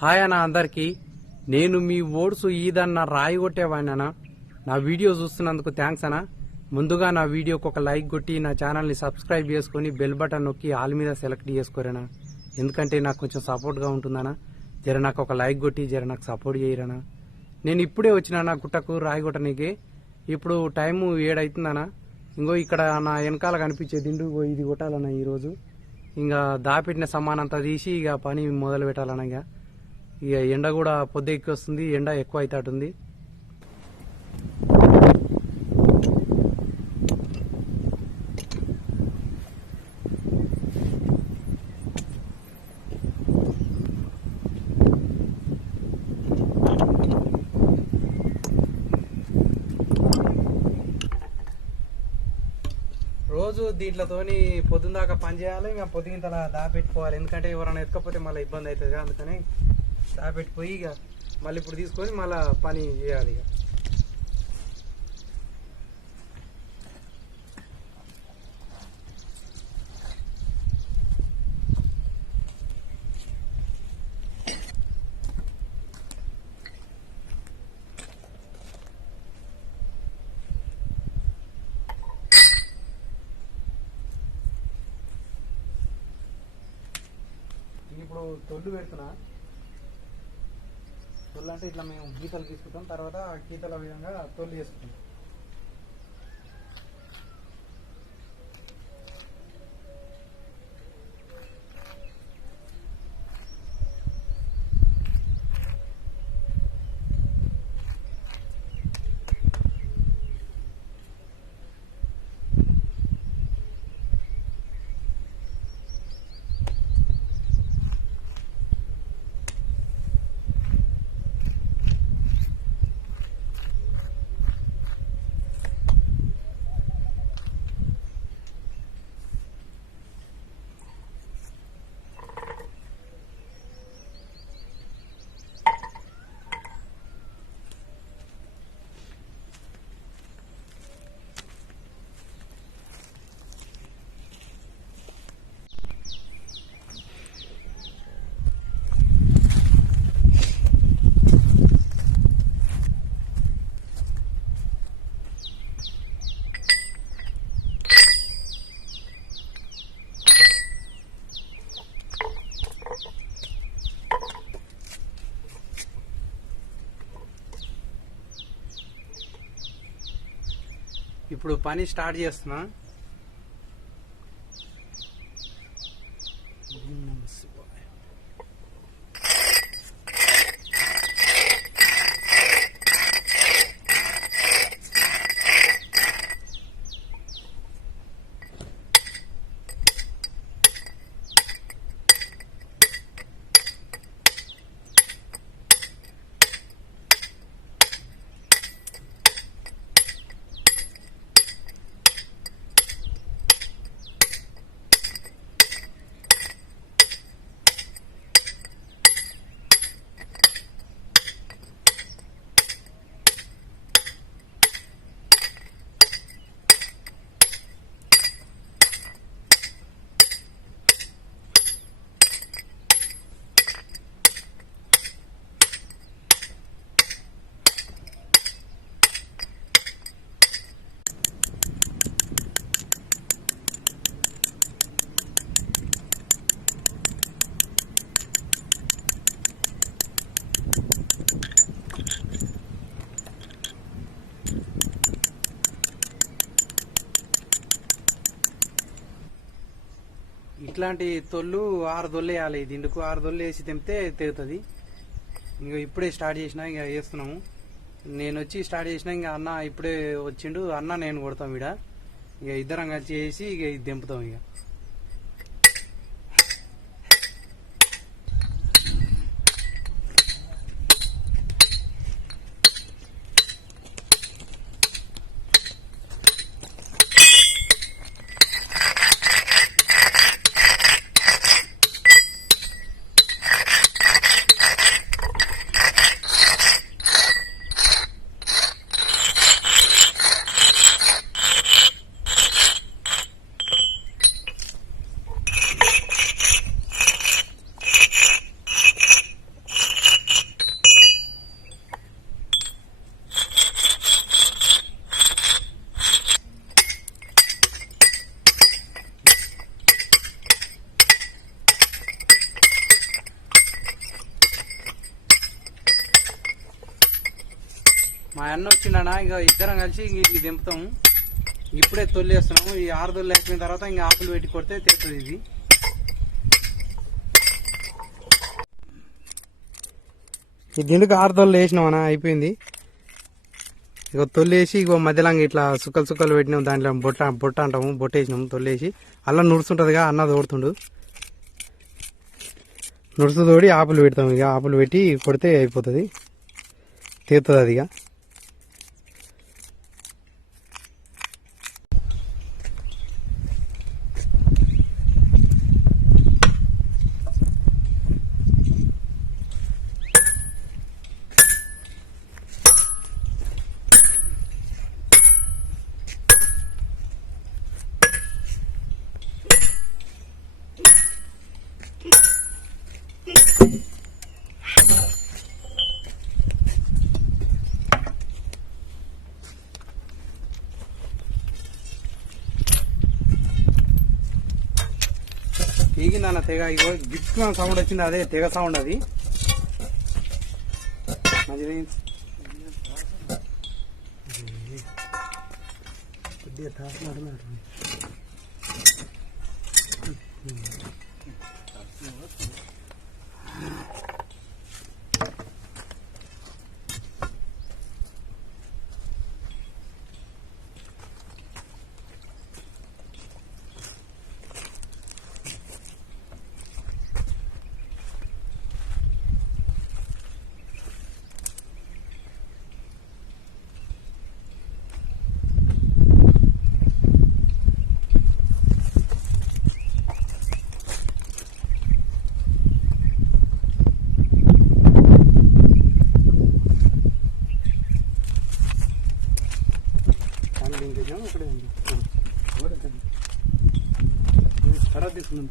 Hi అన్న అందరికి. నేను మీ ఓడ్స్ ఈదన్న రాయి కొట్టేవాడినా. నా వీడియో చూస్తున్నందుకు థ్యాంక్స్ అన్న. ముందుగా నా వీడియోకి ఒక లైక్ కొట్టి నా ఛానల్ని సబ్స్క్రైబ్ చేసుకుని బెల్ బటన్ నొక్కి ఆల్ మీద సెలెక్ట్ చేసుకోరేనా, ఎందుకంటే నాకు కొంచెం సపోర్ట్గా ఉంటుందనా. జర నాకు ఒక లైక్ కొట్టి జర నాకు సపోర్ట్ చేయరనా. నేను ఇప్పుడే వచ్చినా నా గుట్టకు రాయి కొట్టనీకి. ఇప్పుడు టైము 7 అవుతుందనా. ఇంకో ఇక్కడ నా వెనకాల కనిపించే దిండు ఇది కొట్టాలన్నా ఈరోజు. ఇంకా దాపెట్టిన సమానంతా తీసి ఇక పని మొదలు పెట్టాలన్నా. ఇక ఎండ కూడా పొద్దు ఎక్కువ వస్తుంది, ఎండ ఎక్కువ అవుతాటుంది. రోజు దీంట్లోతోని పొద్దున్న దాకా పని చేయాలి, ఇంకా పొద్దుగింతల దాపెట్టుకోవాలి. ఎందుకంటే ఎవరైనా ఎత్తుకపోతే మళ్ళీ ఇబ్బంది అవుతుంది. అందుకని దాపెట్టిపోయి ఇక మళ్ళీ ఇప్పుడు తీసుకొని మళ్ళీ పని చేయాలి. ఇక ఇప్పుడు తొల్లు పెడుతున్నా. తొల్లు అంటే ఇట్లా మేము గీతలు తీసుకుంటాం, తర్వాత ఆ గీతల విధంగా తొల్లు చేసుకుంటాం. ఇప్పుడు పని స్టార్ట్ చేస్తున్నా. ఇట్లాంటి తొల్లు 6 దొల్లు వేయాలి. దిండుకు 6 దొల్లు వేసి తెంపితే తెగుతుంది. ఇంకా ఇప్పుడే స్టార్ట్ చేసినా, ఇంకా వేస్తున్నాము. నేను వచ్చి స్టార్ట్ చేసినా, ఇంకా అన్న ఇప్పుడే వచ్చిండు. అన్న నేను కొడతాం ఇక ఇద్దరం కలిసి వేసి ఇక ఇది తెంపుతాం. ఇక మా అన్న వచ్చిండనా ఇక ఇద్దరం కలిసి ఇది దింపుతాము. ఇప్పుడే తొలిస్తున్నాము. ఈ 6 తొలి అయిపోయిన తర్వాత ఇంకా ఆకులు పెట్టి కొడితే తెస్తుంది ఇది. ఈ దిండుకు 6 తొలి వేసినామన్నా అయిపోయింది. ఇక తొలివేసి ఇగో మధ్యలో ఇట్లా సుక్కలు పెట్టినాం. దాంట్లో బొట్ట అంటాము. బొట్ట వేసినాము తొలివేసి. అలా నుడుస్తుంటదిగా అన్న తోడుతుండు. నుడుసు తోడి ఆపులు పెడతాం. ఇక ఆపులు పెట్టి కొడితే అయిపోతుంది, తీరుతుంది అది. ఇక తెగిందన్న తెగ. ఇగో గిట్ సౌండ్ వచ్చింది, అదే తెగ సౌండ్. అది ఖరాబ్ తీసుకున్నాం.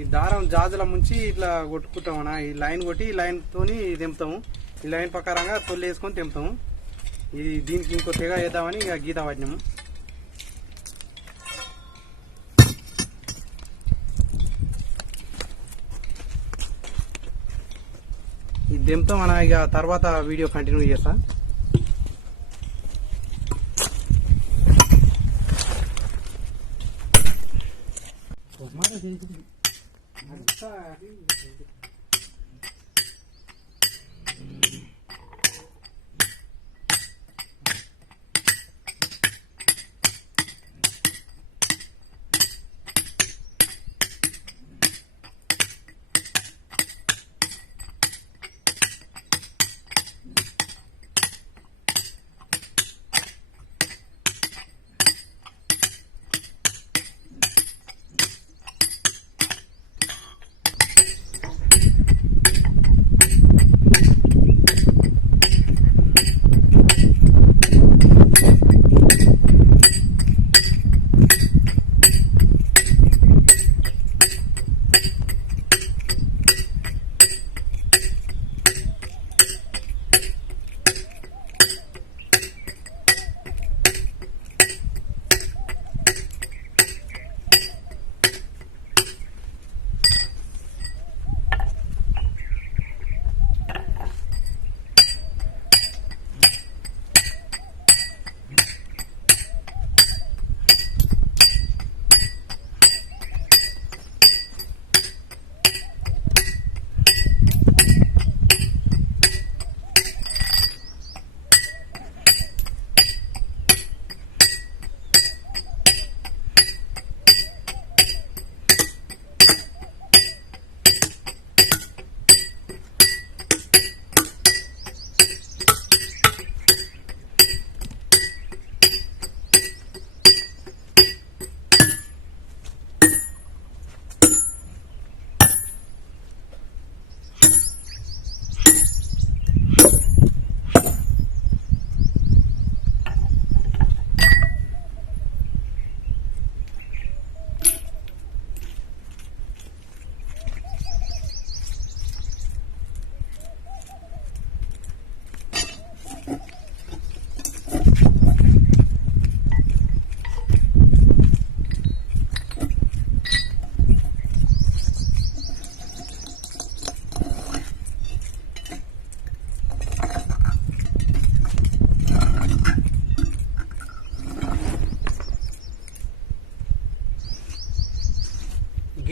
ఈ దారం జాజుల ముంచి ఇట్లా కొట్టుకుంటామన్నా. ఈ లైన్ కొట్టి ఈ లైన్ తోని తెంపుతాము. ఈ లైన్ ప్రకారంగా తొలి వేసుకొని తెంపుతాము. ఇది దీనికి ఇంకో తెగ వేద్దామని ఇక గీత పట్టినాము. ఇది తెంపుతాం మన ఇక తర్వాత వీడియో కంటిన్యూ చేస్తా.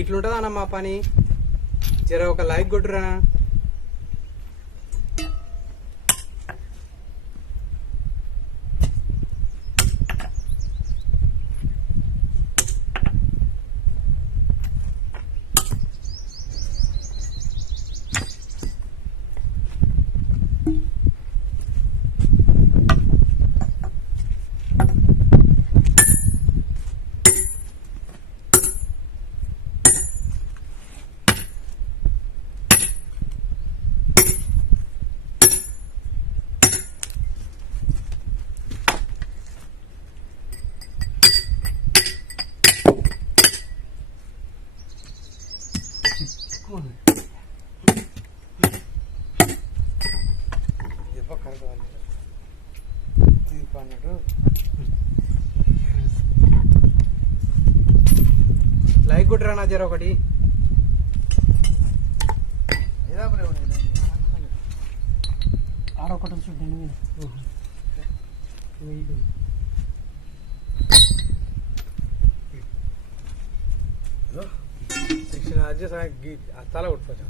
గిట్లుంటదన్నా మా పని. జర ఒక లైక్ కొట్టురా. లైక్ కొట్టురా నా జర ఒకటి. ఆడొకటి చూడండి. తల కొట్టుకోవచ్చు.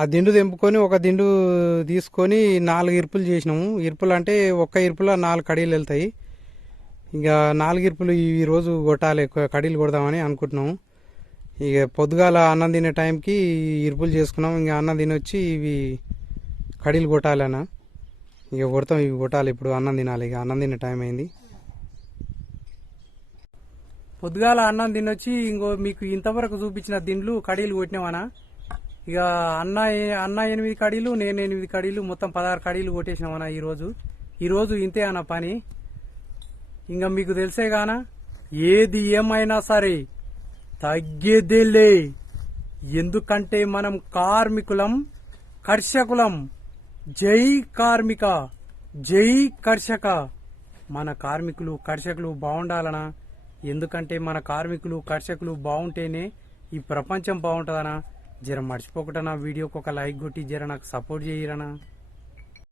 ఆ దిండు తెంపుకొని ఒక దిండు తీసుకొని 4 ఇరుపులు చేసినాము. ఇరుపులు అంటే ఒక్క ఇరుపులో 4 కడీలు వెళ్తాయి. ఇక 4 ఇరుపులు ఈ రోజు కొట్టాలి, కడీలు కొడదామని అనుకుంటున్నాము. ఇక పొద్దుగాల అన్నం తినే టైంకి ఇరుపులు చేసుకున్నాం. ఇంకా అన్నం తినొచ్చి ఇవి కడీలు కొట్టాలి అన్న. ఇక కొడతాం, ఇవి కొట్టాలి. ఇప్పుడు అన్నం తినాలి, ఇక అన్నం తినే టైం అయింది. పొద్దుగాల అన్నం తినొచ్చి ఇంకో మీకు ఇంతవరకు చూపించిన దిండ్లు కడీలు కొట్టినామన్నా. ఇక అన్న 8 కడీలు, నేను 8 కడీలు, మొత్తం 16 కడీలు కొట్టేసినామన్నా ఈరోజు ఇంతే అన్న పని. ఇంకా మీకు తెలిసే గానా, ఏది ఏమైనా సరే తగ్గేదేలే. ఎందుకంటే మనం కార్మికులం, కర్షకులం. జై కార్మిక, జై కర్షక. మన కార్మికులు కర్షకులు బాగుండాలనా. ఎందుకంటే మన కార్మికులు కర్షకులు బాగుంటేనే ఈ ప్రపంచం బాగుంటుందనా. జర మర్చిపోకుండా నా వీడియోకి ఒక లైక్ కొట్టి జర నాకు సపోర్ట్ చేయరనా.